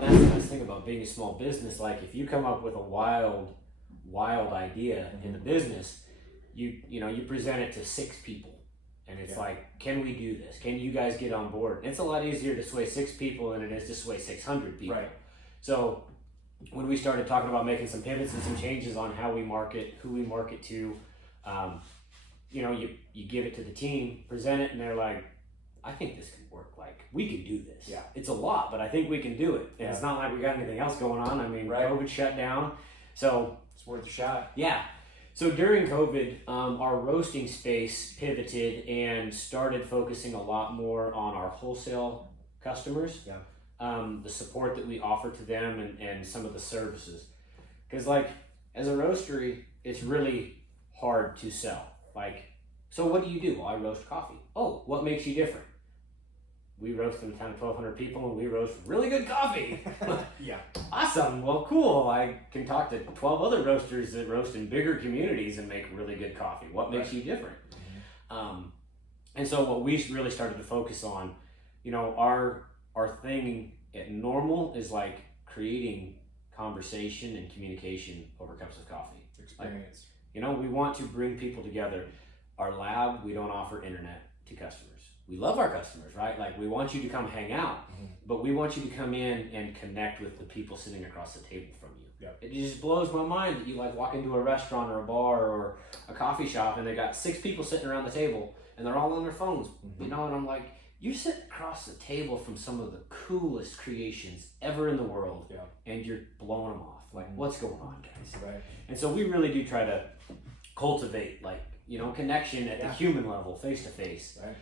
that's the nice thing about being a small business. Like if you come up with a wild idea in the business, you present it to 6 people. And it's like, can we do this? Can you guys get on board? And it's a lot easier to sway 6 people than it is to sway 600 people. Right. So when we started talking about making some pivots and some changes on how we market, who we market to, you give it to the team, present it, and they're like, I think this can work. Like, we can do this. Yeah. It's a lot, but I think we can do it. And it's not like we got anything else going on. I mean, COVID shut down. So it's worth a shot. Yeah. So during COVID, our roasting space pivoted and started focusing a lot more on our wholesale customers. Yeah. The support that we offer to them and some of the services. Because like, as a roastery, it's really hard to sell. Like, so what do you do? Well, I roast coffee. Oh, what makes you different? We roast in 10 to 1,200 people and we roast really good coffee. Yeah. Awesome. Well, cool. I can talk to 12 other roasters that roast in bigger communities and make really good coffee. What makes you different? And so what we really started to focus on, our thing at Normal is like creating conversation and communication over cups of coffee. Experience. Like, we want to bring people together. Our lab, we don't offer internet to customers. We love our customers, right? Like, we want you to come hang out, but we want you to come in and connect with the people sitting across the table from you. Yep. It just blows my mind that you like walk into a restaurant or a bar or a coffee shop and they got 6 people sitting around the table and they're all on their phones, and I'm like, you sit across the table from some of the coolest creations ever in the world, and you're blowing them off. Like, what's going on, guys? Right. And so we really do try to cultivate, like, connection at the human level, face to face. Right.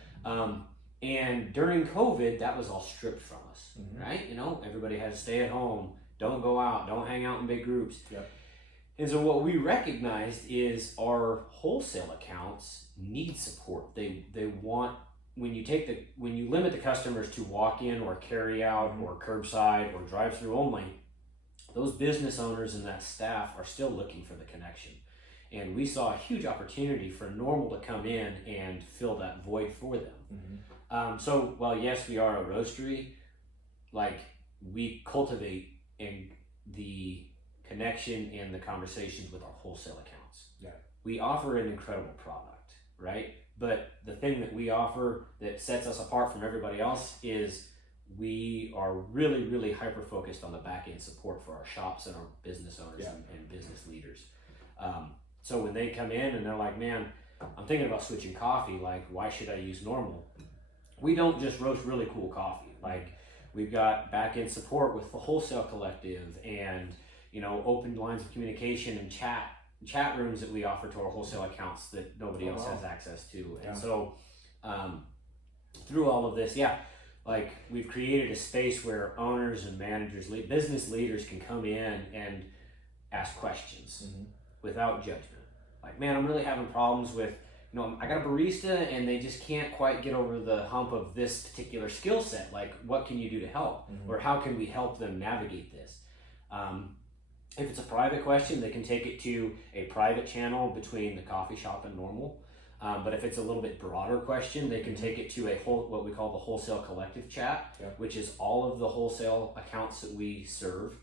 And during COVID, that was all stripped from us, right? Everybody had to stay at home, don't go out, don't hang out in big groups. Yep. And so what we recognized is our wholesale accounts need support. They want, when you limit the customers to walk in or carry out or curbside or drive through only, those business owners and that staff are still looking for the connection. And we saw a huge opportunity for Normal to come in and fill that void for them. So while yes, we are a roastery, like, we cultivate in the connection and the conversations with our wholesale accounts. Yeah. We offer an incredible product, right? But the thing that we offer that sets us apart from everybody else is we are really, really hyper focused on the back end support for our shops and our business owners and business leaders. So when they come in and they're like, man, I'm thinking about switching coffee, like, why should I use Normal? We don't just roast really cool coffee. Like, we've got back end support with the wholesale collective and, open lines of communication and chat rooms that we offer to our wholesale accounts that nobody else has access to. And so through all of this, like, we've created a space where owners and managers, business leaders can come in and ask questions without judgment. Like, man, I'm really having problems with, I got a barista and they just can't quite get over the hump of this particular skill set. Like, what can you do to help? Or how can we help them navigate this? If it's a private question, they can take it to a private channel between the coffee shop and Normal. But if it's a little bit broader question, they can take it to what we call the wholesale collective chat, which is all of the wholesale accounts that we serve.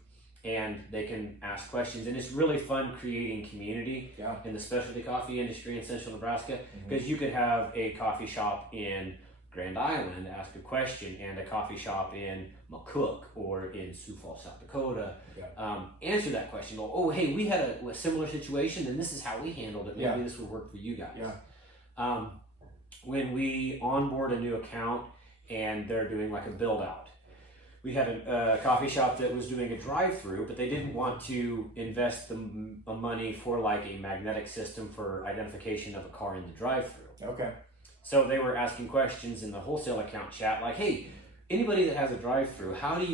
And they can ask questions, and it's really fun creating community in the specialty coffee industry in Central Nebraska, because you could have a coffee shop in Grand Island ask a question, and a coffee shop in McCook or in Sioux Falls, South Dakota answer that question. Well, oh, hey, we had a similar situation, and this is how we handled it. Maybe this would work for you guys. When we onboard a new account and they're doing like a build out, we had a coffee shop that was doing a drive-through, but they didn't want to invest the money for like a magnetic system for identification of a car in the drive-through. Okay. So they were asking questions in the wholesale account chat, like, hey, anybody that has a drive-through, what do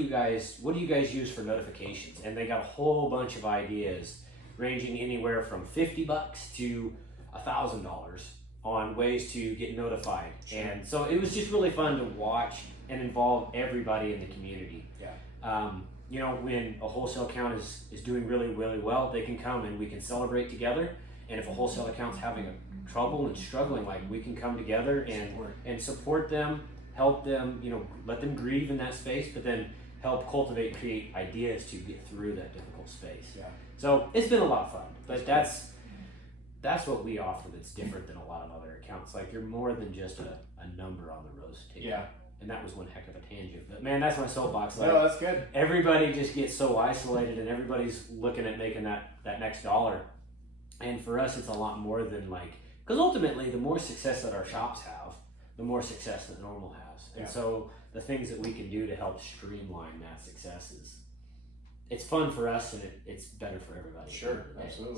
you guys use for notifications? And they got a whole bunch of ideas ranging anywhere from $50 to $1,000 on ways to get notified. And so it was just really fun to watch and involve everybody in the community. When a wholesale account is doing really, really well, they can come and we can celebrate together. And if a wholesale account's having trouble and struggling, like, we can come together and support them, help them, let them grieve in that space, but then help cultivate, create ideas to get through that difficult space. Yeah. So it's been a lot of fun, but that's what we offer that's different than a lot of other accounts. Like, you're more than just a number on the roast table. Yeah. And that was one heck of a tangent. But man, that's my soapbox. Like, No, that's good. everybody just gets so isolated, and everybody's looking at making that next dollar. And for us, it's a lot more than like, because ultimately, the more success that our shops have, the more success that Normal has. And Yeah. so the things that we can do to help streamline that success it's fun for us, and it's better for everybody. Sure, Yeah. absolutely.